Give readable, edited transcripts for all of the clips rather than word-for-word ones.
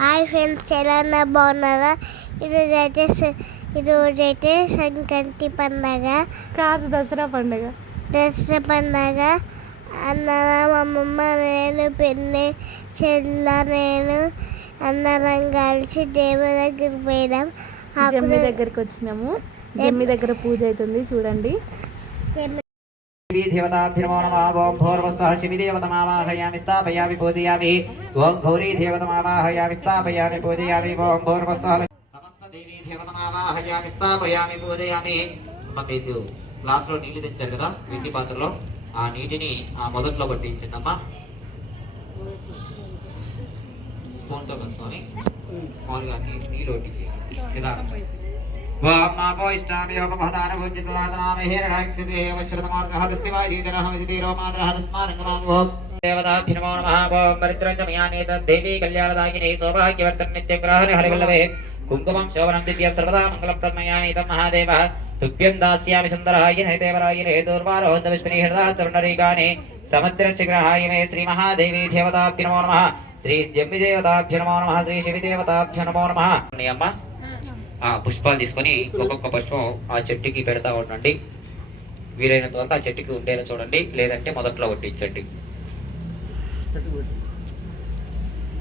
Hi friends, ఎలా బాగున్నారా? ఈరోజైతే సంక్రాంతి పండగ కాదు, దసరా పండగ. అన్నదం అమ్మమ్మ నేను పిన్ని నేను అందరం కలిసి దేవుడి దగ్గర పోయినాం. జమ్మి దగ్గరికి వచ్చినాము. జమ్మి దగ్గర పూజ అవుతుంది, చూడండి. देवताभ्यो नमः ओं भूर्वस्वः शिविदेवतमावाहयामि स्थापयामि पूजयामि ओं गौरी देवतमावाहयामि स्थापयामि पूजयामि ओं भूर्वस्वः समस्त देवी देवतमावाहयामि स्थापयामि पूजयामि మీరు గ్లాస్లో నీళ్లు తెచ్చారు కదా, వెండి పాత్రలో, ఆ నీటిని ఆ మొదట్లో పట్టించిందమ్మా. స్పూన్తో కలుసుకొని మామూలుగా నీళ్ళు ఒట్టించి నిదానం. वामापो इष्टामि योपमहदान भुजितदातनामे हिरणाक्षिते वश्रतमार्गः तस्यवाजीतनः विजितेरो मातरः तस्मारङ्गमामो देवताभ्यो नमः ओं परित्रञ्जमयाने तद्देवी कल्याणदायिने सौभाग्यवर्धन नित्यग्रहणे हरिवल्लभे कुङ्कुमं शोभनं दिव्यं सर्वदा मङ्गलप्रदमयाने तम् महादेवः तुभ्यं दास्यामि सुन्दरायिने देवरायिने दूर्वारोहन्तविष्मिने हृदाचरणरेखाने समुद्रस्य ग्रहाय मे श्रीमहादेवी देवताभ्यो नमः श्री जम्मिदेवताभ्यो नमः श्री शिवदेवताभ्यो नमः अम्मा ఆ పుష్పాలు తీసుకొని ఒక్కొక్క పుష్పం ఆ చెట్టుకి పెడతా ఉండండి. వీలైనంత వరకు ఆ చెట్టుకి ఉండేలా చూడండి, లేదంటే మొదట్లో కొట్టించండి.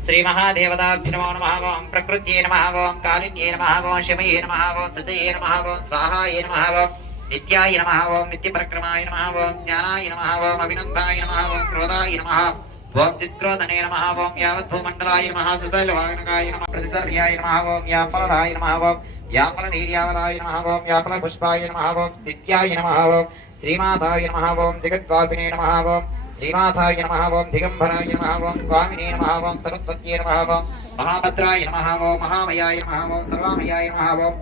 శ్రీ మహాదేవతాభ్యో నమః ఓం ప్రకృత్యై నమః ఓం కాళిన్యై నమః ఓం శమయే నమః ఓం సతయే నమః ఓం స్వాహాయ నమః ఓం నిత్యాయ నమః ఓం నిత్యపరక్రమాయ నమః ఓం జ్ఞానాయ నమః ఓం అవినందాయ నమః ఓం క్రోధాయ నమః ఓం చిత్క్రోధనే నమః ఓం యావద్భూమండలాయ నమః సుశైలవాహనకాయ నమః ప్రతిసర్యాయ నమః ఓం యాఫలరాయ నమః ఓం యాఫలనీర్యావలాయ నమః ఓం యాఫలపుష్పాయ నమః ఓం నిత్యాయ నమః ఓం శ్రీమాతాయ నమః ఓం జగద్వాగ్నే నమః ఓం శ్రీమాతాయ నమః ఓం దిగంబరాయ నమః ఓం స్వామినే నమః ఓం సరస్వత్యై నమః ఓం మహాభద్రాయ నమః ఓం మహామయాయ నమః ఓం సర్వామయాయ నమః ఓం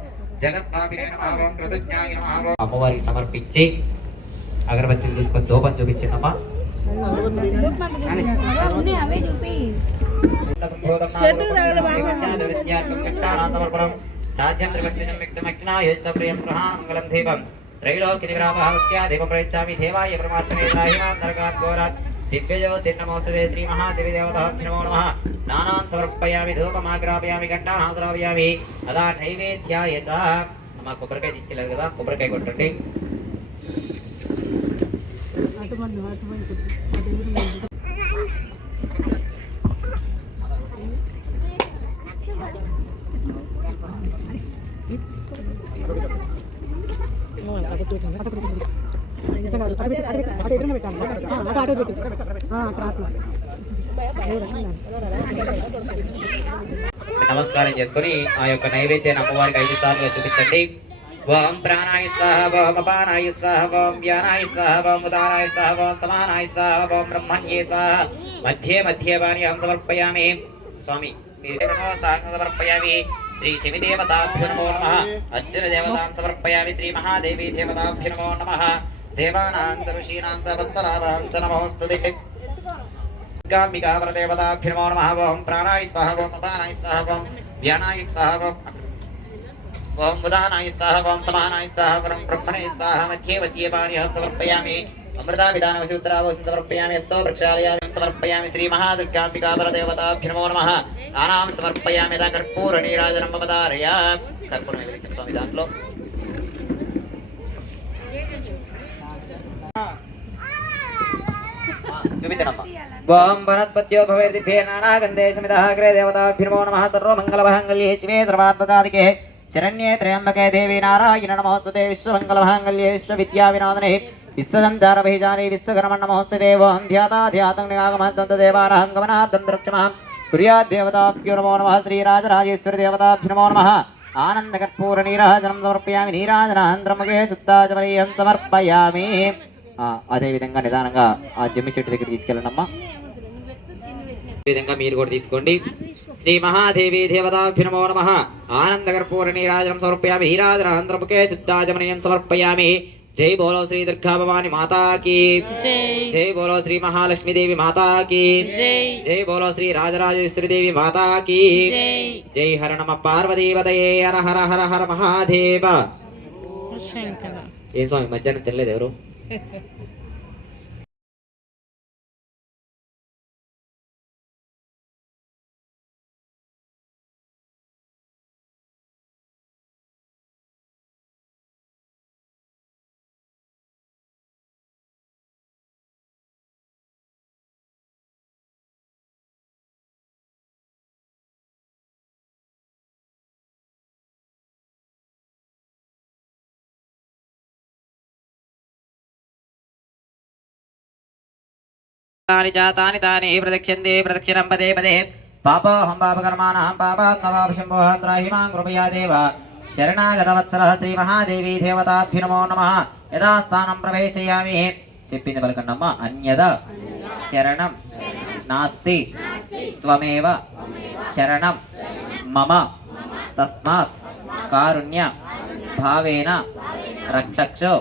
జగద్వాగ్నే నమః ఓం కృతజ్ఞాయ నమః ఓం అమ్మవారికి సమర్పించి అగరబత్తిని తీసుకొని ధూపం చూపించండమ్మా. దేవాయ దివ్యజ్యోతిర్నమోస్తుతే శ్రీ మహాదేవి దేవతాభ్యో నమః. నానాం సమర్పయామి ధూపమాగ్రాపయామి ఘంటానాం శ్రావయామి అదా నైవేద్యాయత. అమ్మ కొబ్బరికాయ తీసుకెళ్ళారు కదా, కొబ్బరికాయ కొట్టండి. నమస్కారం చేసుకుని ఆ యొక్క నైవేద్యాన్ని అమ్మవారికి 5 సార్లుగా చూపించండి. ఓం ప్రాణాయ స్వాహ ఓం అపానాయ స్వాహ ఓం వ్యానాయ స్వాహ ఓం ఉదానాయ స్వాహ ఓం సమానాయ స్వాహ ఓం బ్రహ్మణ్యే స్వాహ. మధ్యే మధ్యే పానీయం సమర్పయామి. స్వామి సమర్పయామి. శ్రీ శివదేవతాభ్యో నమో నమః. అర్జున దేవతాం సమర్పయామి. శ్రీ మహాదేవి దేవతాభ్యో నమో నమః. దేవానాం ఋషీణాం వందనాభాం చ నమోస్తుతే. గాంబికా పరదేవతాభ్యో నమో నమః. ఓం ప్రాణాయ స్వాహ ఓం అపానాయ స్వాహ ఓం వ్యానాయ స్వాహ ఓం ఉదానాయ స్వాహ ఓం సమానాయ స్వాహ ఓం బ్రహ్మణే స్వాహ. మధ్యే మధ్యే పానీయం సమర్పయామి. అమృతా విధాన వసూత్రావోసం సమర్పయామి. స్థో ప్రక్షాళయామి సమర్పయామి. శ్రీ మహాదుర్గాంబికా పరదేవతాభ్యో నమో నమః. నానాం సమర్పయామి. కర్పూర నీరాజనం అవతారయ. కర్పూరం వెలిగించండి స్వామి దాంట్లో. చూపించనమ్మా. ఓం వనస్పత్యో భవేర్దిభ్యే నానాగంధే సమితః అగ్రే దేవతాభ్యో నమో నమః. సర్వమంగళమాంగళ్యే శివే సర్వార్థసాధికే శరణ్యే త్రయంబకే దేవి నారాయణ నమోస్తుతే. విశ్వమంగళమాంగళ్యే విశ్వవిద్యావినోదనే విశ్వసంచారభిజానే విశ్వకర్మణ నమోస్తుతే. ఓం ధ్యాతాధ్యాతం నిగాగమహంతం దేవానాహం గమనార్థం ద్రక్ష్మః కుర్యాద్దేవతాభ్యో నమో నమః. శ్రీరాజరాజేశ్వరి దేవతాభ్యో నమో నమః. ఆనందకర్పూర నీరాజనం సమర్పయామి. నీరాజనాంధ్రముఖే శుద్ధాచమనీయం సమర్పయామి. అదేవిధంగా నిదానంగా ఆ జమ్మి చెట్టు దగ్గర తీసుకెళ్ళండమ్మా. ఈ విధంగా మీరు కూడా తీసుకోండి. శ్రీ మహాదేవి దేవతాభ్యో నమో నమః. ఆనందకర్పూర నీరాజనం సమర్పయామి. నీరాజనాంధ్రముఖే శుద్ధాచమనీయం సమర్పయామి. జై బోలో శ్రీ దుర్గా భవాని మాతా కీ జై. బోలో శ్రీ మహాలక్ష్మి దేవి మాతా కీ జై. బోలో శ్రీ రాజరాజేశ్వరి దేవి మాతా కీ జై. హర నమ పార్వతీపతయే. హర హర హర హర మహాదేవ. ఏ స్వామి మధ్యాహ్నం తెలియదు ఎవరు? तानि च तानि तानि प्रदक्ष्यन्ते प्रदक्षिणं पदे पदे पापोऽहं पापकर्माणां पापात्मवापशम्भोः त्राहि मां कृपया देव शरणागतवत्सलः श्रीमहादेवी देवताभ्यो नमो नमः यदा स्थानं प्रवेशयामि చెప్పింది పలకండమ్మ అన్యద శరణం నాస్తి త్వమేవ శరణం మమ తస్మాత్ కారుణ్య భావేన రక్షక్షో